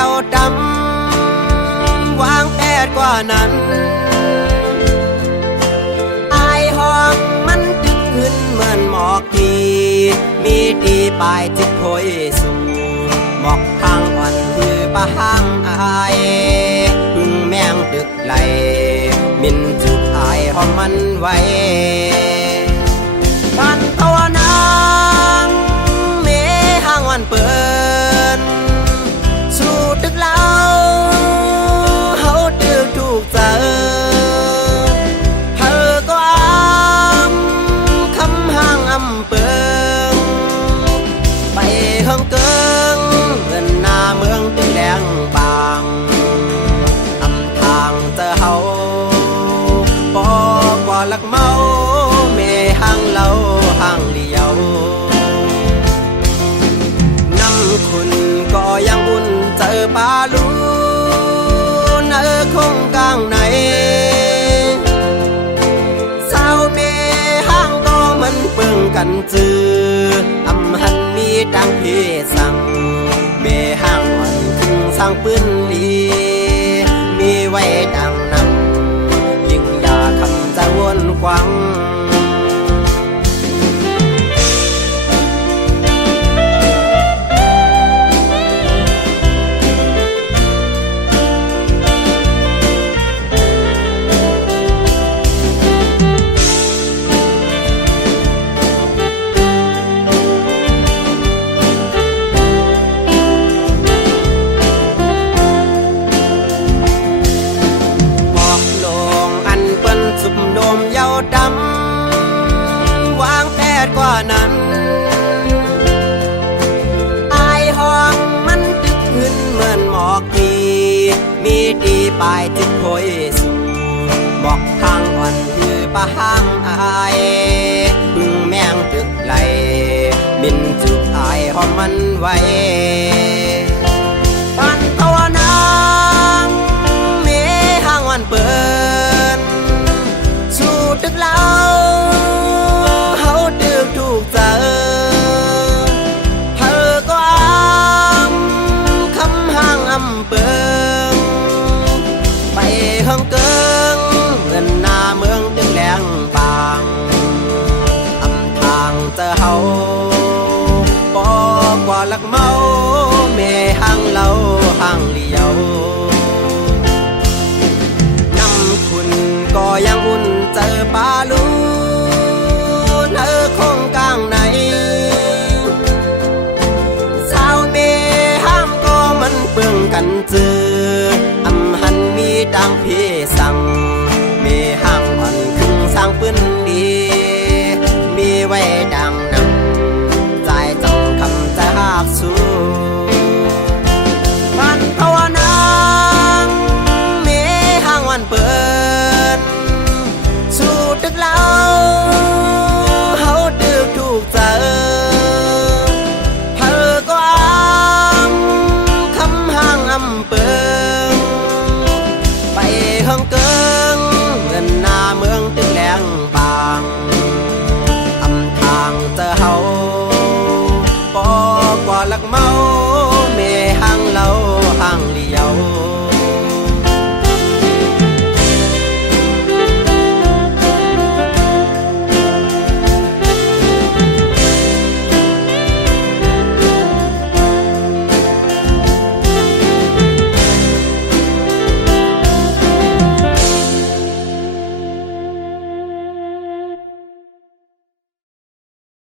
ยาวดำวางแผดกว่านั้นอายห้องมันดึกขึ้นเหมือนหมอกทีมีดีปลายจิตโพยสูหมอกทางอ่อนคือปะห้างอายพึ่งแมงดึกไหลมินจุกอายห้องมันไว้ปันภาวนางเมห้างวันเปิดสู่ตึกเล่าเฮาตึกถูกเจอเธอก็คำห้างเปิงไปเฮิงเกิงเงินหน้าเมืองตึงแดงบางทางเจอเฮาบอกว่าลักเมาเมห้างเล่าห้างเลี้ยวน้ำคุณก็ยังอุ่นเจอปลาลูนคงกลางไหนสาวเมห้างก็มันเปิงกันจือหันมีดังพี่สั่งเมห้างวันถึงสร้างปืนลีมีไว้ดังนำยิ่งอยากคำจะวนกวังดำวางแผดกว่านั้นอายห้องมันดึกขึ้นเหมือนหมอกทีมีดีปลายจิตโพยสูหมอกทางอ่อนคือปะห้างอายพึ่งแมงดึกไหลบินจุกอายห้องมันไว้ปันภาวนางเมห้างวันเปิดตึกเล่าเฮาตึกถูกเจอเธอก็คำห้างเปิงไปเฮิงเกิงเงินหน้าเมืองตึงแดงบางทางเจอเฮาบอกว่าลักเมาเมห้างเล่าห้างเลี้ยวน้ำคุณก็ยังอุ่นเจอปลาลูนคงกลางไหนสาวเมห้ามก็มันเปื้องกันจือหันมีดังพี่สั่งเมห้างอ่อนคึงสร้างปืนดีมีไว้ดังนำใจจังคำจะหักสู้ปันภาวนางเมห้างวันเปิดตึกเล่าเฮาตึกถูกเจอเธอก็คำห้างเปิ